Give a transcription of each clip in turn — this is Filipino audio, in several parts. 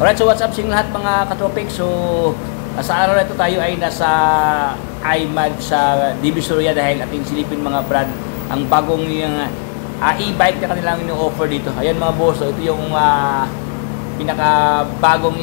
Alright, so what's up sa lahat mga katropics? So, sa araw na ito tayo ay nasa iMag sa Divisoria dahil ating silipin mga brand ang bagong yung e-bike na kanilang ino-offer dito. Ayan mga boss, so ito yung pinaka-bagong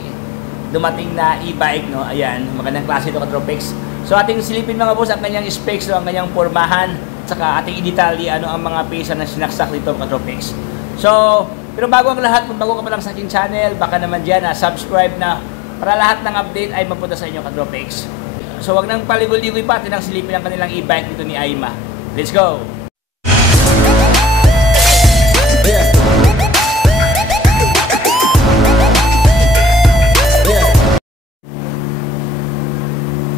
dumating na e-bike, no? Ayan, magandang klase ito katropics. So ating silipin mga boss ang kanyang specs, no? Ang kanyang pormahan, saka ating i-detalye ano ang mga pisa na sinaksak dito katropics. So, pero bago ang lahat, kung bago ka pa lang sa aking channel, baka naman dyan subscribe na para lahat ng update ay mapunta sa inyo katropics. So wag nang paligol-ligoy pa, tinang silipin ang kanilang e-bike dito ni Aima. Let's go!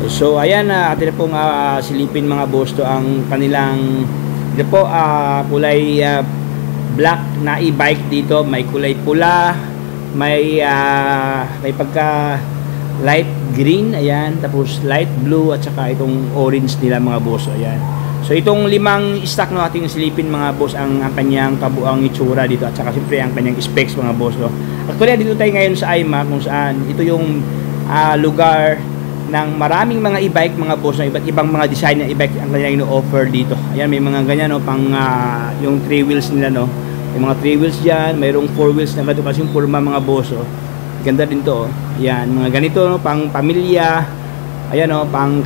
So ayan, atin na pong silipin mga boss to ang kanilang ito po, kulay black na e-bike dito. May kulay pula, may pagka light green, ayan, tapos light blue at saka itong orange nila mga boss. Ayan. So itong limang stock no ating silipin mga boss ang kanyang kabuang itsura dito at saka siyempre ang kanyang specs mga boss. No. Actually dito tayo ngayon sa Aima kung saan ito yung lugar ng maraming mga e-bike mga boss na iba't ibang mga design ng e-bike ang kanilang ino-offer dito. Ayan, may mga ganyan no pang yung 3 wheels nila no. May mga 3 wheels diyan, mayroong 4 wheels na ganito kasing forma mga boss. Oh. Ganda din to. Oh. Ayan, mga ganito no pang pamilya. Ayan no, pang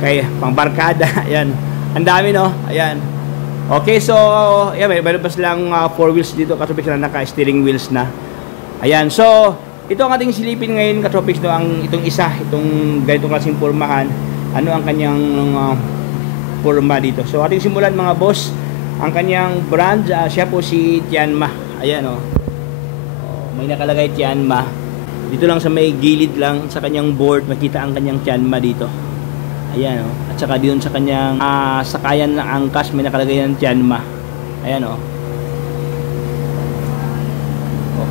barkada. Ayan. Ang dami no. Ayan. Okay, so ayan, mayroon pa silang 4 wheels dito katropics na naka-steering wheels na. Ayan, so ito ang ating silipin ngayon katropics no, ang itong ganitong klaseng pormahan, ano ang kanyang porma dito. So ating simulan mga boss, ang kanyang brand, siya po si Tianma. Ayan o, may nakalagay Tianma. Dito lang sa may gilid lang sa kanyang board, makita ang kanyang Tianma dito. Ayan o, at saka dito sa kanyang sakayan ng angkas, may nakalagay ng Tianma. Ayan o.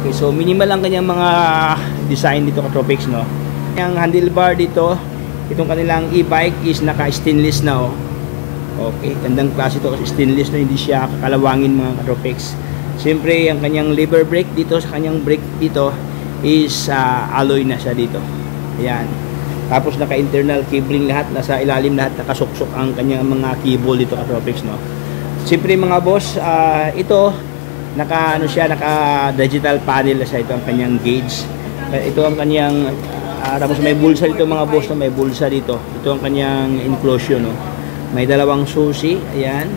Okay, so minimal ang kanyang mga design dito katropics no. Yung handlebar dito, itong kanilang e-bike is naka-stainless na oh. Okay, gandang klase ito kasi stainless na, hindi siya kakalawangin mga katropics. Siyempre, ang kanyang lever brake dito, sa kanyang brake dito is alloy na siya dito. Ayan. Tapos naka-internal cabling lahat, nasa ilalim lahat, nakasuksok ang kanyang mga cable dito katropics no. Siyempre mga boss, ito naka digital panel na siya. Ito ang kanyang gauge, ito ang kanyang tapos may bulsa dito mga boss no? May bulsa dito, ito ang kanyang enclosure no? May dalawang susi, ayan.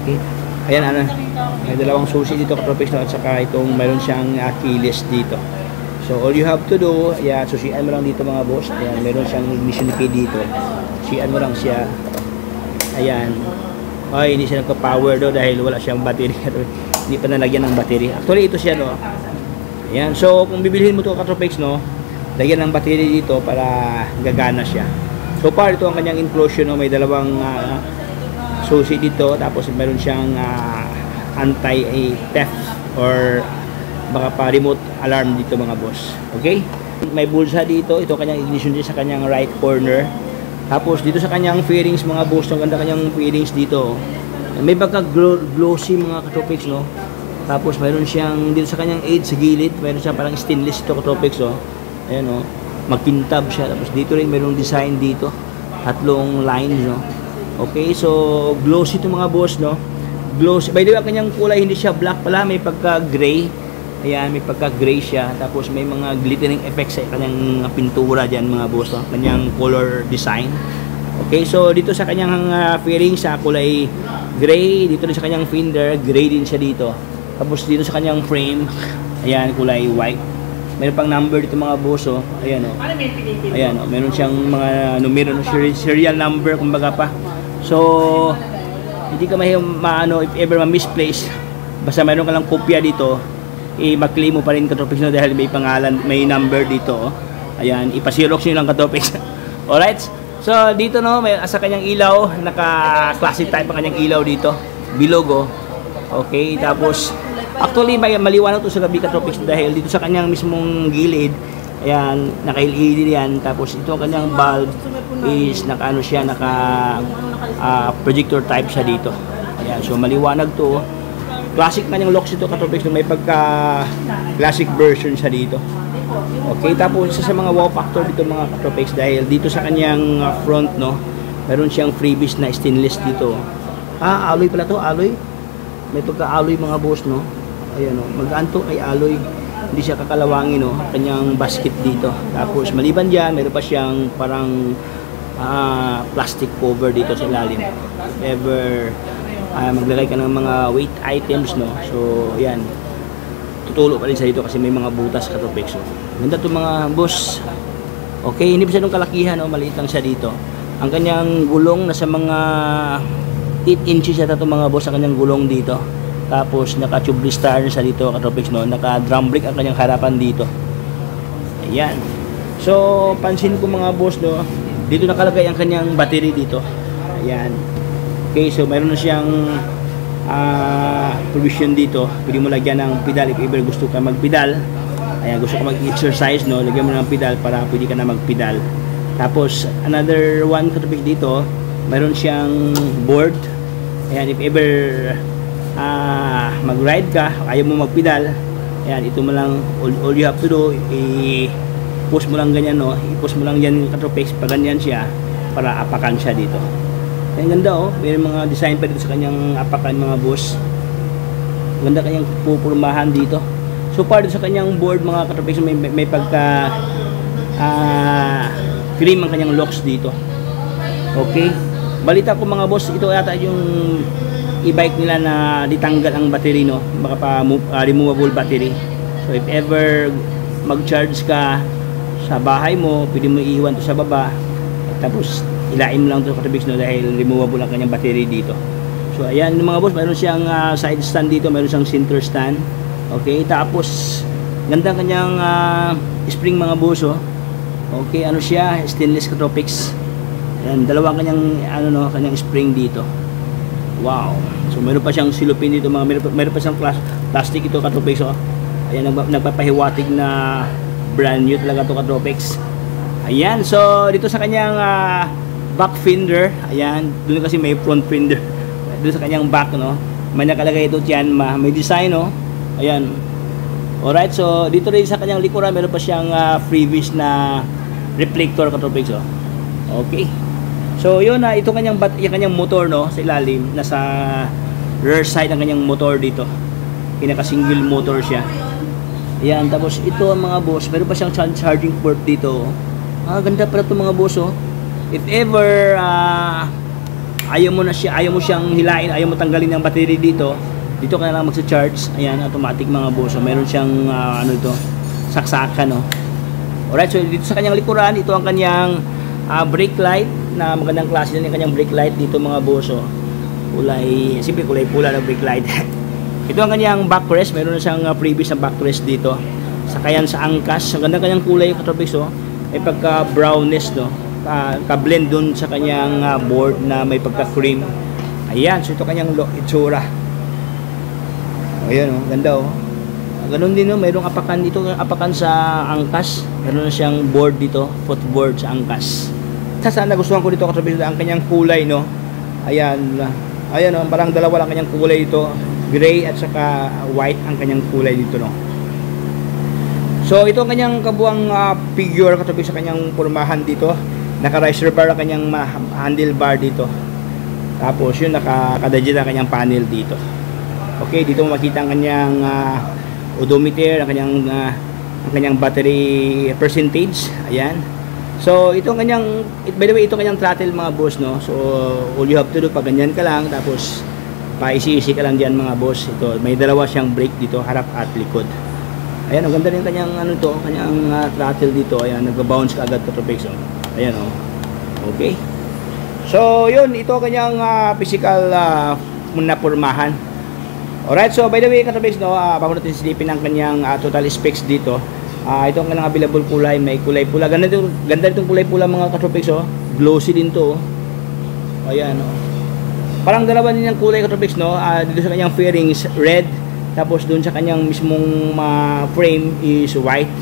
Okay, ayan may dalawang susi dito katropics no? At saka itong mayroon siyang keyless dito. So all you have to do, ayan, susian mo lang dito mga boss. Ayan, mayroon siyang ignition key dito, susian mo lang siya. Ayan. Ay, hindi siya nagpa-power do dahil wala siyang battery. Hindi pa nalagyan ng battery. Actually, ito siya, no. Ayan. So, kung bibilhin mo ito, katropics, no, lagyan ng battery dito para gagana siya. So far, ito ang kanyang enclosure, no. May dalawang susi dito. Tapos, meron siyang anti-theft or baka pa remote alarm dito, mga boss. Okay? May bulsa dito. Ito kanyang ignition dito sa kanyang right corner. Tapos dito sa kanyang fairings mga boss, ang ganda kanyang fairings dito. May pagka glossy mga katropics no. Tapos mayroon siyang dito sa kanyang edge sa gilid, mayroon siyang parang stainless to katropics oh. Ayan oh, magkintab siya. Tapos dito rin mayroong design dito, tatlong lines no. Okay, so glossy to mga boss no. Glossy. By the way, ang kanyang kulay hindi siya black pala, may pagka gray. Ayan, may pagka-gray siya. Tapos may mga glittering effects sa kanyang pintura dyan mga boss. No? Kanyang color design. Okay, so dito sa kanyang fairing sa kulay gray. Dito rin sa kanyang fender, gray din siya dito. Tapos dito sa kanyang frame, ayan, kulay white. Meron pang number dito mga boss. Oh. Ayan, oh. Ayan, oh. Meron siyang mga numero, serial number, kumbaga pa. So, hindi ka if ever ma-misplace, basta meron ka lang kopya dito, mag-claim mo pa rin katropics no, dahil may pangalan, may number dito oh. Ayan, ipasirox nyo lang katropics. Alright, so dito no, may sa kanyang ilaw, naka-classic type ang kanyang ilaw dito, bilog oh. Okay, tapos actually may maliwanag to sa gabi katropics dahil dito sa kanyang mismong gilid, ayan, naka-LED yan. Tapos ito ang kanyang bulb is naka-ano siya, projector type siya dito. Ayan, so maliwanag to. Classic kanyang locks ito katropics, may pagka classic version siya dito. Okay, tapos isa sa mga wow factor dito mga katropex, dahil dito sa kanyang front, no, meron siyang freebies na stainless dito. Alloy pala to, alloy. May pagka-alloy mga boss, no. Ayan, no, mag-anto ay alloy. Hindi siya kakalawangin, no, kanyang basket dito. Tapos maliban diyan, meron pa siyang parang plastic cover dito sa ilalim. If ever maglagay ka ng mga weight items, no. So, ayan. Tutulo pa rin sa dito kasi may mga butas katropex. So, ganda to mga boss. Okay, hindi pa siya nung kalakihan, no? Maliit lang siya dito. Ang kanyang gulong nasa mga 8 inches yata to mga boss, ang kanyang gulong dito. Tapos naka tube star sa dito katropex, no? Naka drum brake ang kanyang harapan dito. Ayan. So, pansin ko mga boss, no? Dito nakalagay ang kanyang battery dito. Ayan. Okay, so mayroon na siyang provision dito. Pwede mo lagyan ng pedal if ever gusto ka magpedal. Ayan, gusto ka mag-exercise, no, lagyan mo ng pedal para pwede ka na magpedal. Tapos another one katropex dito, mayroon siyang board. Ayan, if ever mag-ride ka, ayaw mo magpedal, ayan, ito mo lang, all you have to do, i-push mo lang ganyan, no, i-push mo lang yan katropex, pag ganyan siya, para apakan siya dito. Ang ganda, oh. May mga design pa dito sa kanyang apakan mga boss. Ganda kanyang pupurmahan dito. So far dito sa kanyang board mga katropex, may pagka cream ang kanyang locks dito. Okay. Balita ko mga boss, ito yata yung e-bike nila na ditanggal ang battery, no. Baka pa removable battery. So if ever mag-charge ka sa bahay mo, pwede mo iiwan to sa baba. Tapos ilain mo lang ito katropex, no, dahil removable ang kanyang battery dito. So ayan mga boss, mayroon siyang side stand dito, mayroon siyang center stand. Okay, tapos ganda kanyang spring mga boss, oh. Okay, ano siya, stainless katropex. Ayan, dalawang kanyang kanyang spring dito. Wow. So mayroon pa siyang silupin dito mga, mayroon pa siyang plastic ito katropex, oh. Ayan, nagpapahiwatig na brand new talaga ito katropex. Ayan, so dito sa kanyang back fender, ayan, doon kasi may front fender. Doon sa kanyang back, no, may nakalagay ito Tianma, may design, no. Ayan. Alright, so dito rin sa kanyang likuran, meron pa siyang freebies na reflector katropex, oh. Okay. So yun na, ito kanyang motor, no, sa ilalim, nasa rear side ng kanyang motor dito. Pinaka single motor siya. Ayan, tapos ito ang mga boss, meron pa siyang charging port dito. Ganda pala ito mga boss, oh. If ever ayaw mo siyang hilain, ayaw mo tanggalin ang battery dito ka na lang magsa-charge. Ayan, automatic mga boss. So, meron siyang saksakan, no. Alright, so dito sa kanyang likuran, ito ang kanyang brake light, na magandang klase din yung kanyang brake light dito mga boss, oh. Siyempre kulay pula ng brake light. Ito ang kanyang backrest, meron na siyang previous na backrest dito. Sakayan sa angkas, ang gandang kanyang kulay katropex, oh. May pagka brownness, no, ka-blend dun sa kanyang board na may pagka cream. Ayan, so ito kanyang itsura. Ayan, oh, ganda, oh. Ganun din, no, mayroong apakan dito, apakan sa angkas. Meron na siyang board dito, footboard sa angkas. Sana nagustuhan ko dito katropex ang kanyang kulay, no. Ayan, ayan, oh, parang dalawa lang kanyang kulay dito, gray at saka white ang kanyang kulay dito, no. So ito ang kanyang kabuang figure katropex sa kanyang pormahan dito. Naka-riser bar ang kanyang handlebar dito. Tapos yun, naka-digit ang kanyang panel dito. Okay, dito mo makita ang kanyang odometer, ang kanyang battery percentage. Ayan. So ito ang kanyang, by the way, ito ang kanyang throttle mga boss, no. So all you have to do, pag ganyan ka lang, tapos paisi-isi ka lang diyan mga boss. Ito, may dalawa siyang brake dito, harap at likod. Ayan, ang ganda rin kanyang kanyang throttle dito. Ayan, nagba-bounce ka agad katropex, oh. Ayan, oh. Okay. So, yun, ito kanyang physical na pormahan. Alright, so by the way katropex, no, bago natin silipin ang kanyang total specs dito. Ito ang kanyang available kulay, may kulay pula. Ganda itong kulay pula mga katropex, oh. Glossy din to, oh. Ayan, oh. Parang dalawa din yung kulay katropex, no. Dito sa kanyang fairings, red. Tapos doon sa kanyang mismong frame is white.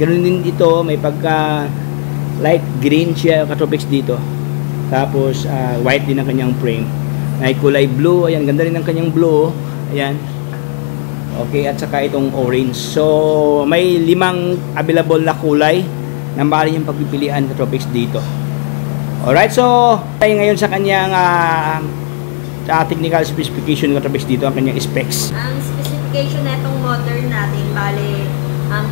Ganoon din ito, may pagka light green siya katropex dito. Tapos white din ang kanyang frame. May kulay blue, ayan, ganda rin ang kanyang blue. Ayan. Okay, at saka itong orange. So, may 5 available na kulay na maaari yung pagpipilian ng Tropics dito. Alright, so tayo ngayon sa kanyang technical specification ng Tropics dito, ang kanyang specs. Ang specification na itong motor natin, bale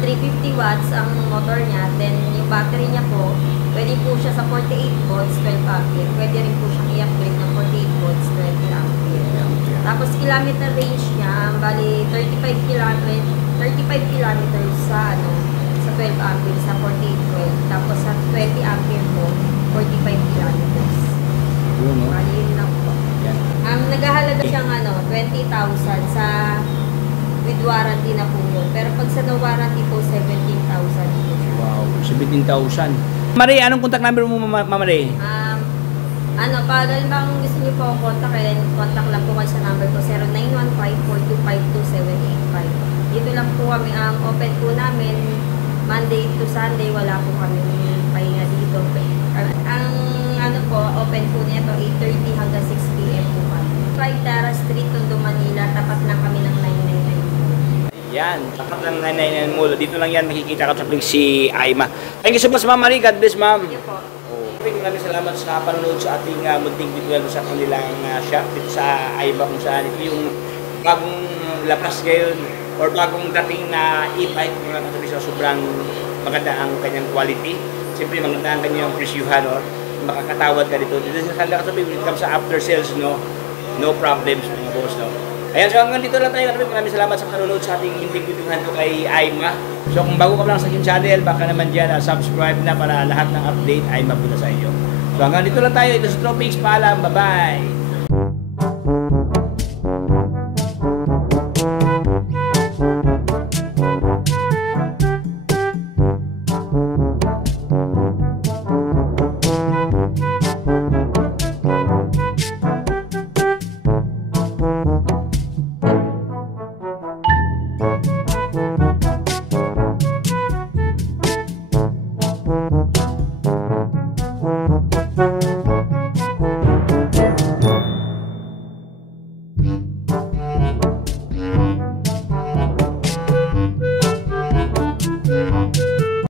350 watts ang motor niya. Then yung battery niya po, pwede po siya sa 48 volts, 12 ampere. Pwede rin po siyang i-upgrade ng 48 volts, 20 ampere. Tapos kilometer range niya, bali 35 kilometers sa sa 12 ampere, sa 48 volt. Tapos sa 20 ampere po, 45 kilometers. Bali yun lang po. Ang naghahalaga siyang 20,000 sa with warranty na po yun. Pero pag sa no warranty po, 17,000 po. Wow, 17,000. Mare, anong contact number mo, Mare? Pag bang gusto niyo po akong contact lang po kayo sa number ko, 0915-425-2785. Dito lang po kami, open po namin, Monday to Sunday, wala po kami pahinga dito. Ang open po niya to 8:30 hanggang 6 p.m. po kami. 5 Tara Street, Tondo, Manila, tapat lang kami ng 999. Yan, tapat ng 999 Mall. Dito lang yan, makikita ka sa si Aima. Thank you so much, Ma'am Marie. God bless, Ma'am. Thank you po. Maraming salamat sa panonood sa ating munting video sa kanilang shop dito sa Aima, kung saan ito yung bagong labas ngayon or bagong dating na e-bike mga katabi sa sobrang maganda ang kanyang quality. Siyempre maganda ang kanyang presyuhan or makakatawad ka dito. Dito sa kanila katabi, when it comes sa after sales, no problems mga boss, no. Ayan, so hanggang dito lang tayo katabi. Maraming salamat sa panonood sa ating munting video kay Aima. So kung bago ka lang sa aking channel, baka naman dyan subscribe na para lahat ng update ay mapunta sa inyo. So hanggang dito lang tayo. Ito sa Tropics. Paalam. Bye-bye!